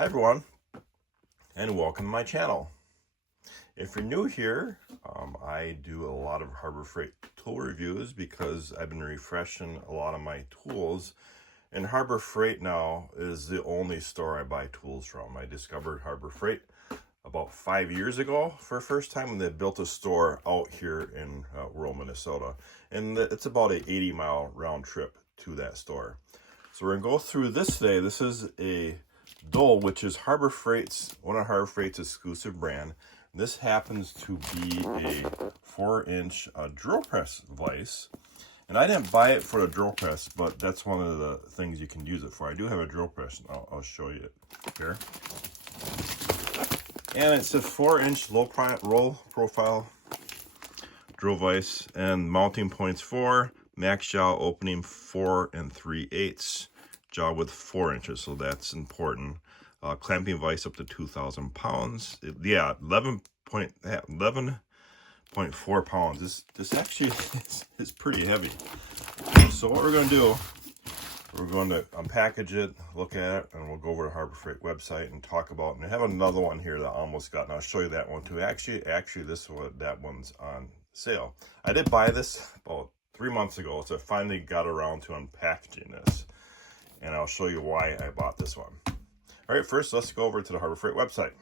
Hi everyone, and welcome to my channel. If you're new here, I do a lot of Harbor Freight tool reviews because I've been refreshing a lot of my tools, and Harbor Freight now is the only store I buy tools from. I discovered Harbor Freight about 5 years ago for the first time when they built a store out here in rural Minnesota, and it's about an 80-mile round trip to that store. So we're gonna go through this today. This is a DOYLE, which is Harbor Freight's, one of Harbor Freight's exclusive brand. This happens to be a 4-inch drill press vise. And I didn't buy it for the drill press, but that's one of the things you can use it for. I do have a drill press, and I'll show you it here. And it's a 4-inch low profile drill vise, and mounting points 4, max jaw opening 4 3/8, jaw with 4 inches, so that's important. Clamping vise up to 2,000 pounds. 11.4 pounds. This actually is pretty heavy. So what we're going to do, we're going to unpackage it, look at it, and we'll go over to Harbor Freight website and talk about it. And I have another one here that I almost got, and I'll show you that one too. Actually, that one's on sale. I did buy this about 3 months ago, so I finally got around to unpackaging this, and I'll show you why I bought this one. All right, first let's go over to the Harbor Freight website.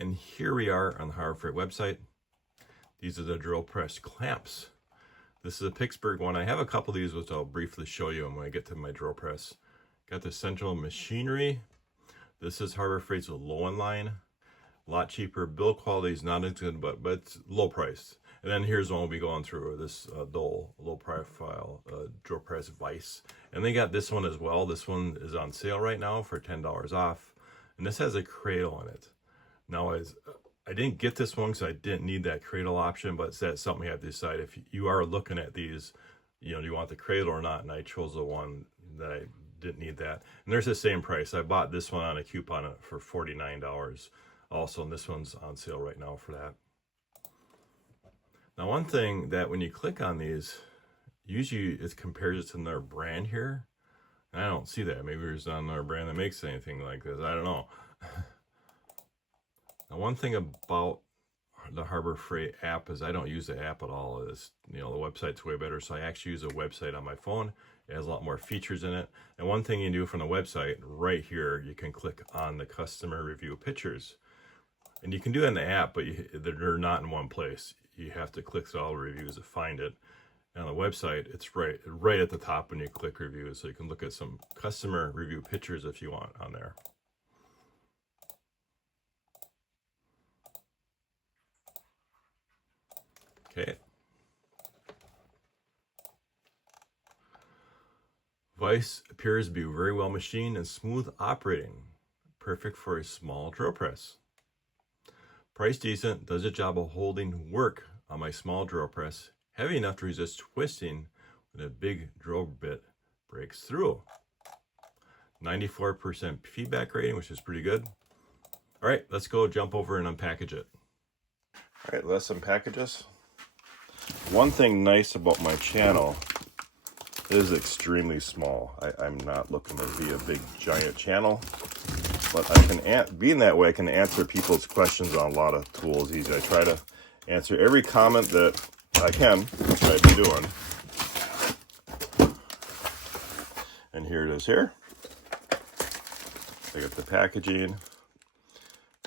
And here we are on the Harbor Freight website. These are the drill press clamps. This is a Pittsburgh one. I have a couple of these, which I'll briefly show you when I get to my drill press. Got the central machinery. This is Harbor Freight's low end line. A lot cheaper. Build quality is not as good, but it's low priced. And then here's one we'll be going through, this DOYLE low profile drill press vise. And they got this one as well. This one is on sale right now for $10 off. And this has a cradle in it. Now, I didn't get this one because I didn't need that cradle option, but that's something you have to decide. If you are looking at these, do you want the cradle or not? And I chose the one that I didn't need that. And there's the same price. I bought this one on a coupon for $49 also, and this one's on sale right now for that. Now, one thing that when you click on these, usually it compares it to their brand here. And I don't see that. Maybe there's not another brand that makes anything like this. I don't know. Now, one thing about the Harbor Freight app is I don't use the app at all. The website's way better, so I actually use a website on my phone. It has a lot more features in it. And one thing you do from the website, right here, you can click on the customer review pictures. And you can do it in the app, but they're not in one place. You have to click through all the reviews to find it. And on the website, it's right at the top when you click reviews, so you can look at some customer review pictures if you want on there. Okay. Vise appears to be very well machined and smooth operating. Perfect for a small drill press. Price decent, does a job of holding work on my small drill press, heavy enough to resist twisting when a big drill bit breaks through. 94% feedback rating, which is pretty good. All right, let's go jump over and unpackage it. All right, let's unpackage this. One thing nice about my channel is extremely small. I'm not looking to be a big giant channel, but I can, being that way, I can answer people's questions on a lot of tools easy. I try to answer every comment that I can, which I've been doing. And here it is here. I got the packaging,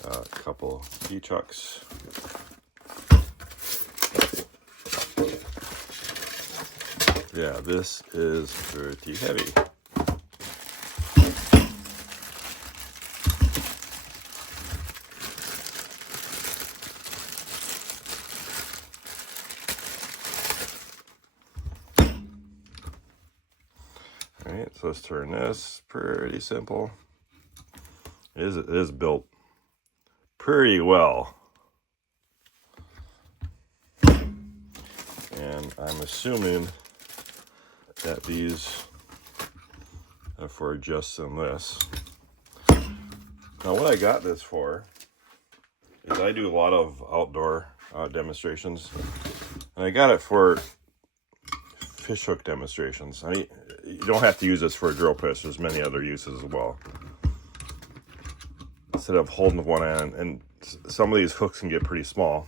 a couple D-chucks. Yeah, this is pretty heavy. All right, so let's turn this. Pretty simple. It is built pretty well. And I'm assuming that these are for adjusting this. Now, what I got this for is I do a lot of outdoor demonstrations, and I got it for fish hook demonstrations. I mean, you don't have to use this for a drill press. There's many other uses as well. instead of holding one end. And some of these hooks can get pretty small,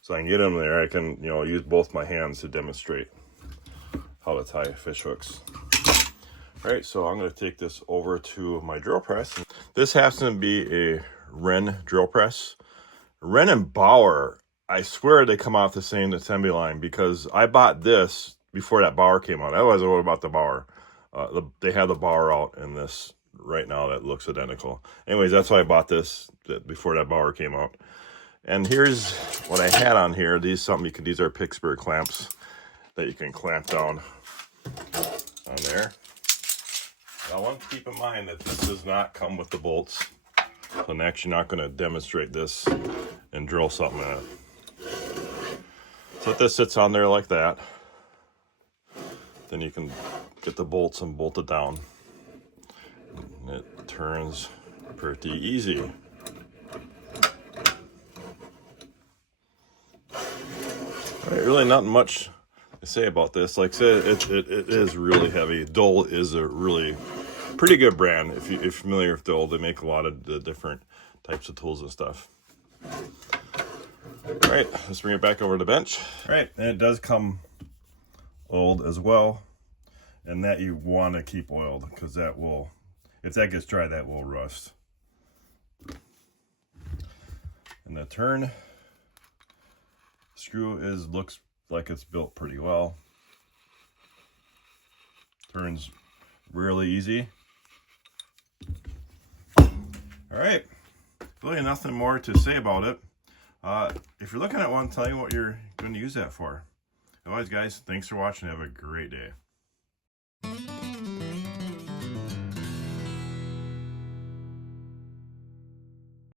so I can get them there. I can, you know, use both my hands to demonstrate how to tie fish hooks. All right, so I'm going to take this over to my drill press. This happens to be a Wren drill press. Wren and Bauer, I swear they come off the same assembly line, because I bought this before that Bauer came out. Otherwise, I would have bought the Bauer. They have the Bauer out in this right now that looks identical. Anyways, that's why I bought this before that Bauer came out. And here's what I had on here. These are Pittsburgh clamps that you can clamp down on there. Now, I want to keep in mind that this does not come with the bolts. So I'm actually not going to demonstrate this and drill something in it. So this sits on there like that. Then you can get the bolts and bolt it down. And it turns pretty easy. All right, really nothing much to say about this. Like I said, it is really heavy. DOYLE is a really pretty good brand. If you're familiar with DOYLE, they make a lot of the different types of tools and stuff. All right, let's bring it back over to the bench. All right, and it does come oiled as well, and that you want to keep oiled, because that will, if that gets dry, that will rust. And the turn screw looks like it's built pretty well. Turns really easy. All right, really nothing more to say about it. If you're looking at one, tell you what you're going to use that for. Otherwise, guys, thanks for watching. Have a great day.